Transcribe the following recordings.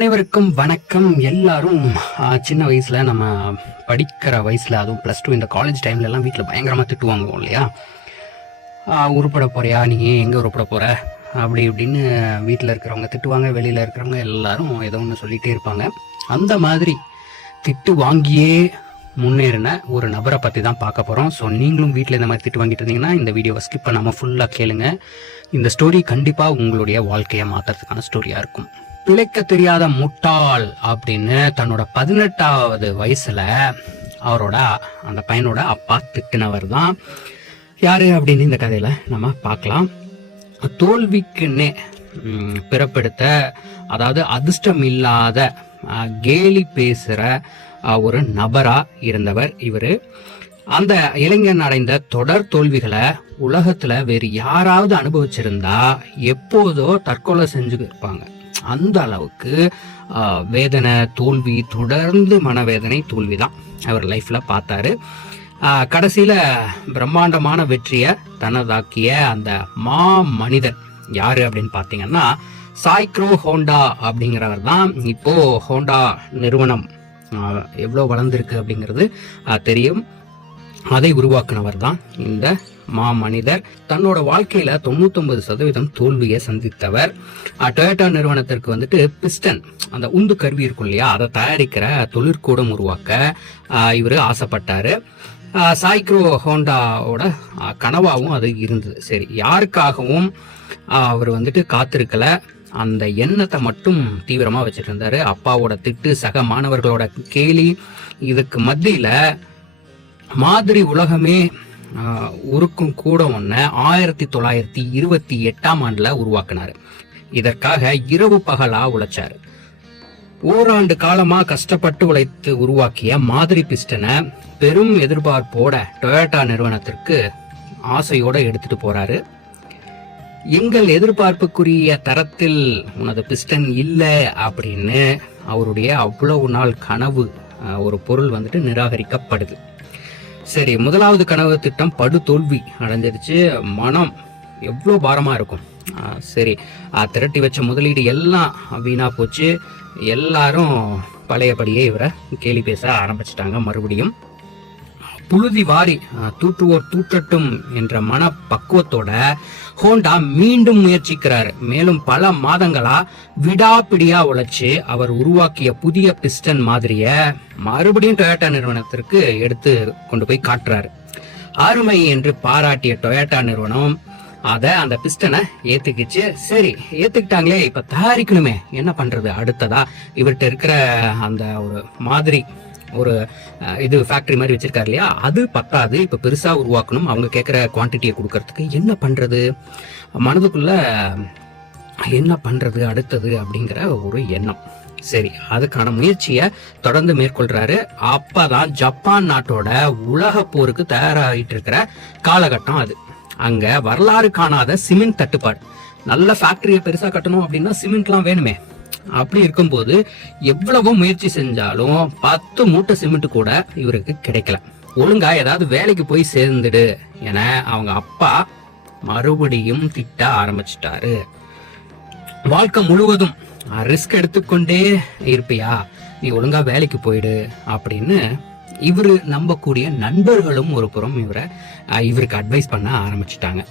அனைவருக்கும் வணக்கம். எல்லாரும் சின்ன வயசுல நம்ம படிக்கிற வயசுல அதுவும் ப்ளஸ் டூ இந்த காலேஜ் டைம்ல எல்லாம் வீட்டில் பயங்கரமா திட்டு வாங்குவோம் இல்லையா உருப்பட போறியா? நீ எங்க உருப்பட போற? அப்படி இப்படின்னு வீட்டில் இருக்கிறவங்க திட்டுவாங்க வெளியில இருக்கிறவங்க எல்லாரும் ஏதோ ஒன்று சொல்லிட்டே இருப்பாங்க. அந்த மாதிரி திட்டு வாங்கியே முன்னேறின ஒரு நபரை பற்றி தான் பார்க்க போகிறோம் ஸோ நீங்களும் வீட்டில் இந்த மாதிரி திட்டு வாங்கிட்டு இருந்தீங்கன்னா இந்த வீடியோவை ஸ்கிப் பண்ணாமல் ஃபுல்லாக கேளுங்க. இந்த ஸ்டோரி கண்டிப்பாக உங்களுடைய வாழ்க்கையை மாற்றுறதுக்கான ஸ்டோரியாக இருக்கும். பிழைக்க தெரியாத முட்டாள் அப்படின்னு தன்னோட பதினெட்டாவது வயசுல அவரோட அந்த பையனோட அப்பா திட்டினவர் தான். யாரு அப்படின்னு இந்த கதையில நம்ம பார்க்கலாம். தோல்விக்குன்னே பிறப்பெடுத்த அதாவது அதிர்ஷ்டம் இல்லாத கேலி பேசுற ஒரு நபரா இருந்தவர் இவரு. அந்த இளைஞன் அடைந்த தொடர் தோல்விகளை உலகத்துல வேறு யாராவது அனுபவிச்சிருந்தா எப்போதோ தற்கொலை செஞ்சு இருப்பாங்க அந்த அளவுக்கு வேதனை தோல்வி தொடர்ந்து மனவேதனை தோல்வி தான் அவர் லைஃப்ல பார்த்தாரு. கடைசியில் கடைசியில பிரம்மாண்டமான வெற்றியை தனதாக்கிய அந்த மா மனிதன் யாரு அப்படின்னு பார்த்தீங்கன்னா சாய்க்ரோ ஹோண்டா அப்படிங்கிறவர் தான் இப்போ ஹோண்டா நிறுவனம் எவ்வளோ வளர்ந்துருக்கு அப்படிங்கிறது தெரியும். அதை உருவாக்குனவர் தான் இந்த மா மனிதர் தன்னோட வாழ்க்கையில தொண்ணூத்தொன்பது சதவீதம் தோல்வியை சந்தித்தவர். டொயோட்டா நிறுவனத்திற்கு வந்துட்டு பிஸ்டன் அந்த உந்து கருவி இருக்கும் இல்லையா அதை தயாரிக்கிற தொழிற்கூடம் உருவாக்க இவர் ஆசைப்பட்டாரு. சாய்க்ரோ ஹோண்டாவோட கனவாகவும் அது இருந்தது. சரி யாருக்காகவும் அவர் வந்துட்டு காத்திருக்கல. அந்த எண்ணத்தை மட்டும் தீவிரமா வச்சுட்டு இருந்தாரு. அப்பாவோட திட்டு சக மாணவர்களோட கேலி இதுக்கு மத்தியில மாதிரி உலகமே உருக்கும் கூட ஒன்று ஆயிரத்தி தொள்ளாயிரத்தி இருபத்தி எட்டாம் ஆண்டில் உருவாக்கினார். இதற்காக இரவு பகலா உழைச்சார். ஓராண்டு காலமாக கஷ்டப்பட்டு உழைத்து உருவாக்கிய மாதிரி பிஸ்டனை பெரும் எதிர்பார்ப்போட டொயோட்டா நிறுவனத்திற்கு ஆசையோடு எடுத்துட்டு போறாரு. எங்கள் எதிர்பார்ப்புக்குரிய தரத்தில் உனது பிஸ்டன் இல்லை அப்படின்னு அவருடைய அவ்வளவு நாள் கனவு ஒரு பொருள் வந்துட்டு நிராகரிக்கப்படுது. சரி முதலாவது கனவு திட்டம் படு தோல்வி அடைஞ்சிருச்சு. மனம் எவ்வளோ பாரமாக இருக்கும்? சரி திரட்டி வச்ச முதலீடு எல்லாம் வீணாக போச்சு. எல்லாரும் பழையபடியே இவரை கேலி பேச ஆரம்பிச்சிட்டாங்க மறுபடியும். புழுதி வாரி தூற்றுவோர் தூற்றட்டும் என்ற மன பக்குவத்தோட ஹோண்டா மீண்டும் முயற்சிக்கிறார். மேலும் பல மாதங்களா விடாப்பிடியா உழைச்சு அவர் உருவாக்கிய புதிய பிஸ்டன் மாதிரிய மறுபடியும் டொயோட்டா நிறுவனத்திற்கு எடுத்து கொண்டு போய் காட்டுறாரு. அருமை என்று பாராட்டிய டொயோட்டா நிறுவனம் அத அந்த பிஸ்டனை ஏத்துக்கிச்சு. சரி ஏத்துக்கிட்டாங்களே இப்ப தயாரிக்கணுமே என்ன பண்றது? அடுத்ததா இவர்கிட்ட இருக்கிற அந்த ஒரு மாதிரி ஒரு இது ஃபேக்டரி மாதிரி வச்சிருக்காரு இல்லையா? அது பத்தாது. இப்போ பெருசாக உருவாக்கணும். அவங்க கேட்குற குவான்டிட்டியை கொடுக்கறதுக்கு. என்ன பண்ணுறது மனதுக்குள்ள என்ன பண்ணுறது அடுத்தது அப்படிங்கிற ஒரு எண்ணம். சரி அதுக்கான முயற்சியை தொடர்ந்து மேற்கொள்றாரு. அப்பதான் ஜப்பான் நாட்டோட உலக போருக்கு தயாராகிட்டு இருக்கிற காலகட்டம் அது. அங்க வரலாறு காணாத சிமெண்ட் தட்டுப்பாடு. நல்ல ஃபேக்டரியை பெருசா கட்டணும் அப்படின்னா சிமெண்ட்லாம் வேணுமே. அப்படி இருக்கும்போது எவ்வளவோ முயற்சி செஞ்சாலும் பத்து மூட்டை சிமெண்ட் கூட இவருக்கு கிடைக்கல. ஒழுங்கா ஏதாவது வேலைக்கு போய் சேர்ந்துடு என அவங்க அப்பா மறுபடியும் திட்ட ஆரம்பிச்சிட்டாரு. வாழ்க்கை முழுவதும் ரிஸ்க் எடுத்துக்கொண்டே இருப்பியா? நீ ஒழுங்கா வேலைக்கு போயிடு அப்படின்னு இவரு நம்பக்கூடிய நண்பர்களும் ஒரு புறம் இவரை இவருக்கு அட்வைஸ் பண்ண ஆரம்பிச்சிட்டாங்க.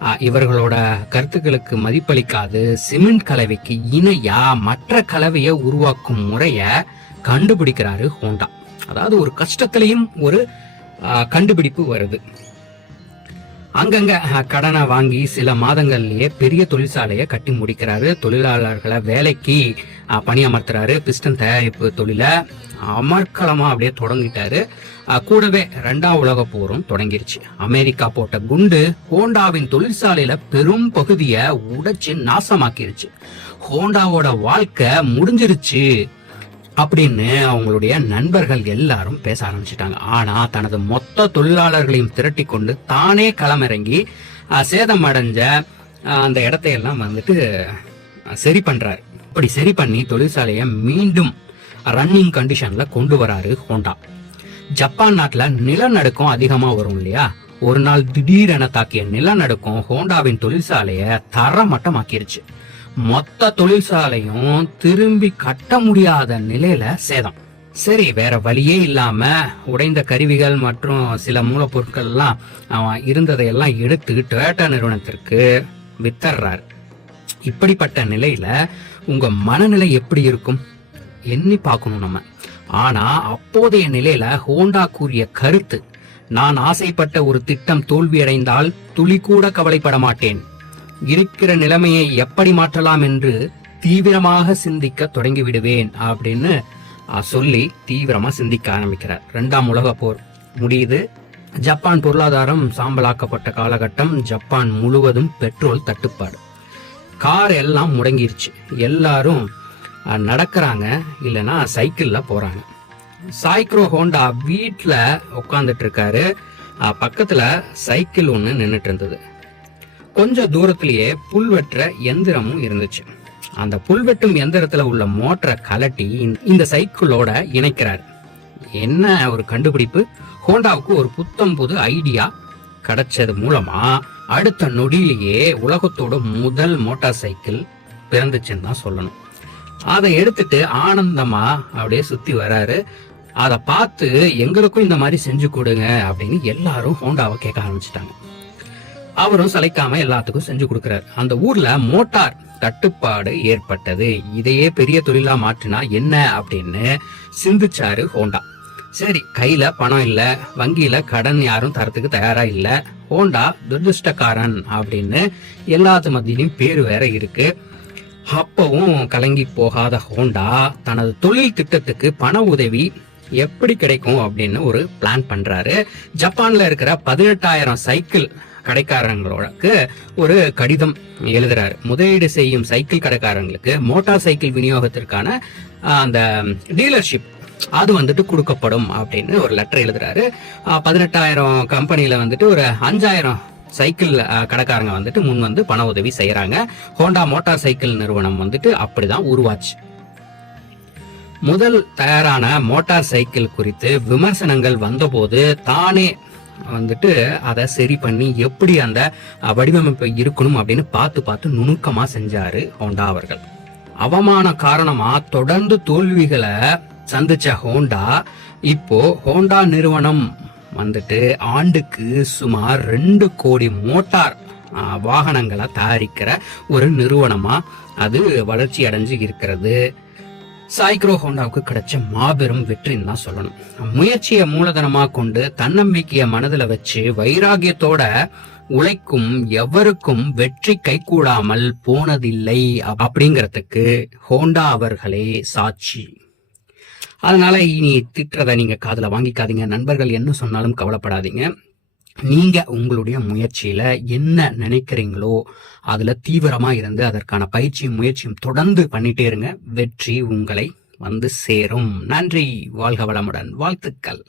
இவர்களோட கருத்துக்களுக்கு மதிப்பளிக்காது. சிமெண்ட் கலவைக்கு இணையா மற்ற கலவையை உருவாக்கும் முறைய கண்டுபிடிக்கிறாரு ஹோண்டா. அதாவது ஒரு கஷ்டத்திலையும் ஒரு அஹ், கண்டுபிடிப்பு வருது. அங்கங்க கடனை வாங்கி சில மாதங்கள்லயே பெரிய தொழிற்சாலையை கட்டி முடிக்கிறாரு. தொழிலாளர்களை வேலைக்கு பணியமர்த்துறாரு. பிஸ்டன் தயாரிப்பு தொழில அமர்க்கலமா அப்படியே தொடங்கிட்டாரு. கூடவே ரெண்டாம் உலக போரும் தொடங்கிருச்சு. அமெரிக்கா போட்ட குண்டு ஹோண்டாவின் தொழிற்சாலையில பெரும் பகுதியை உடைச்சு நாசமாக்கிருச்சு. ஹோண்டாவோட வாழ்க்கை முடிஞ்சிருச்சு அப்படின்னு அவங்களுடைய நண்பர்கள் எல்லாரும் பேச ஆரம்பிச்சிட்டாங்க. ஆனா தனது மொத்த தொழிலாளர்களையும் திரட்டி கொண்டு தானே களமிறங்கி சேதமடைஞ்ச அந்த இடத்தையெல்லாம் வந்துட்டு சரி பண்றாரு. அப்படி சரி பண்ணி தொழிற்சாலையை மீண்டும் ரன்னிங் கண்டிஷன்ல கொண்டு வராரு ஹோண்டா ஜப்பான் நாட்டுல நிலநடுக்கம் அதிகமா வரும் இல்லையா? ஒரு நாள் திடீரென தாக்கிய நிலநடுக்கம் ஹோண்டாவின் தொழிற்சாலையை தரமட்டமாக்கிருச்சு. மொத்த தொழிற்சாலையும் திரும்பி கட்ட முடியாத நிலையில சேதம். சரி வேற வழியே இல்லாம உடைந்த கருவிகள் மற்றும் சில மூலப்பொருட்கள் எல்லாம் அவன் இருந்ததையெல்லாம் எடுத்து டொயோட்டா நிறுவனத்திற்கு வித்தர்றாரு. இப்படிப்பட்ட நிலையில உங்க மனநிலை எப்படி இருக்கும்? எண்ணி பார்க்கணும் நம்ம. ஆனா அப்போதைய நிலையில ஹோண்டா கூறிய கருத்து நான் ஆசைப்பட்ட ஒரு திட்டம் தோல்வியடைந்தால் துளி கூட கவலைப்பட மாட்டேன். இருக்கிற நிலைமையை எப்படி மாற்றலாம் என்று தீவிரமாக சிந்திக்க தொடங்கி விடுவேன் அப்படின்னு சொல்லி தீவிரமா சிந்திக்க ஆரம்பிக்கிறார். இரண்டாம் உலக போர் முடியுது. ஜப்பான் பொருளாதாரம் சாம்பலாக்கப்பட்ட காலகட்டம். ஜப்பான் முழுவதும் பெட்ரோல் தட்டுப்பாடு. கார் எல்லாம் முடங்கிருச்சு. எல்லாரும் நடக்கிறாங்க இல்லைன்னா சைக்கிளில் போறாங்க. சாய்க்ரோ ஹோண்டா வீட்ல உட்காந்துட்டு இருக்காரு பக்கத்தில் பக்கத்துல சைக்கிள் ஒன்று நின்னுட்டு இருந்தது கொஞ்சம் தூரத்திலேயே புல் வெட்டுற எந்திரமும் இருந்துச்சு. அந்த புல் வெட்டும் எந்திரத்துல உள்ள மோட்டரை கலட்டி இந்த- இந்த சைக்கிளோட இணைக்கிறார். என்ன ஒரு கண்டுபிடிப்பு? ஹோண்டாவுக்கு ஒரு புத்தம் புது ஐடியா கிடைச்சது மூலமா அடுத்த நொடியிலேயே உலகத்தோட முதல் மோட்டார் சைக்கிள் பிறந்துச்சுன்னு தான் சொல்லணும். அதை எடுத்துட்டு ஆனந்தமா அப்படியே சுத்தி வராரு. அதை பார்த்து எங்களுக்கும் இந்த மாதிரி செஞ்சு கொடுங்க அப்படின்னு எல்லாரும் ஹோண்டாவை கேட்க ஆரம்பிச்சிட்டாங்க. அவரும் சளைக்காம எல்லாத்துக்கும் செஞ்சு கொடுக்கிறார். அந்த ஊர்ல மோட்டார் தட்டுப்பாடு ஏற்பட்டது. இதையே பெரிய தொழிலா மாற்றினா என்ன அப்படின்னு சிந்திச்சாரு ஹோண்டா. சரி கையில பணம் இல்ல. வங்கியில கடன் யாரும் தரத்துக்கு தயாரா இல்ல. ஹோண்டா துரதிருஷ்டக்காரன் அப்படின்னு எல்லாத்து மத்தியிலும் பேர் வேற இருக்கு. அப்பவும் கலங்கி போகாத ஹோண்டா தனது தொழில் திட்டத்துக்கு பண உதவி எப்படி கிடைக்கும் அப்படின்னு ஒரு பிளான் பண்றாரு. ஜப்பான்ல இருக்கிற பதினெட்டாயிரம் சைக்கிள் கடைக்காரங்களுக்கு ஒரு கடிதம் எழுதுறாரு. முதலீடு செய்யும் சைக்கிள் கடைக்காரங்களுக்கு மோட்டார் சைக்கிள் விநியோகத்திற்கான அந்த டீலர்ஷிப் அது வந்துட்டு கொடுக்கப்படும் அப்படின்னு ஒரு லெட்டர் எழுதுறாரு. பதினெட்டாயிரம் கம்பெனியில வந்துட்டு ஒரு அஞ்சாயிரம் சைக்கிள் கடைக்காரங்க வந்துட்டு முன் வந்து பண உதவி செய்யறாங்க. ஹோண்டா மோட்டார் சைக்கிள் நிறுவனம் வந்துட்டு அப்படிதான் உருவாச்சு. முதல் தயாரான மோட்டார் சைக்கிள் குறித்து விமர்சனங்கள் வந்தபோது தானே வந்துட்டு அதை சரி பண்ணி எப்படி அந்த வடிவமைப்பு இருக்கணும் அப்படின்னு பார்த்து பார்த்து நுணுக்கமா செஞ்சாரு ஹோண்டா அவர்கள். அவமான காரணமா தொடர்ந்து தோல்விகளை சந்திச்ச ஹோண்டா இப்போ ஹோண்டா நிறுவனம் வந்துட்டு ஆண்டுக்கு சுமார் ரெண்டு கோடி மோட்டார் வாகனங்களை தயாரிக்கிற ஒரு நிறுவனமா அது வளர்ச்சி அடைஞ்சு இருக்கிறது. சாய்க்ரோ ஹோண்டாவுக்கு கிடைச்ச மாபெரும் வெற்றின்னு தான் சொல்லணும். முயற்சியை மூலதனமா கொண்டு தன்னம்பிக்கையை மனதில் வச்சு வைராகியத்தோட உழைக்கும் எவருக்கும் வெற்றி கைகூடாமல் போனதில்லை அப்படிங்கிறதுக்கு அப்படிங்கறதுக்கு ஹோண்டா அவர்களே சாட்சி. அதனால இனி திட்டுறதை நீங்க காதில் வாங்கிக்காதீங்க. நண்பர்கள் என்ன சொன்னாலும் கவலைப்படாதீங்க. நீங்க உங்களுடைய முயற்சியில என்ன நினைக்கிறீங்களோ அதுல தீவிரமா இருந்து அதற்கான பயிற்சியும் முயற்சியும் தொடர்ந்து பண்ணிட்டே இருங்க. வெற்றி உங்களை வந்து சேரும். நன்றி. வாழ்க வளமுடன். வாழ்த்துக்கள்.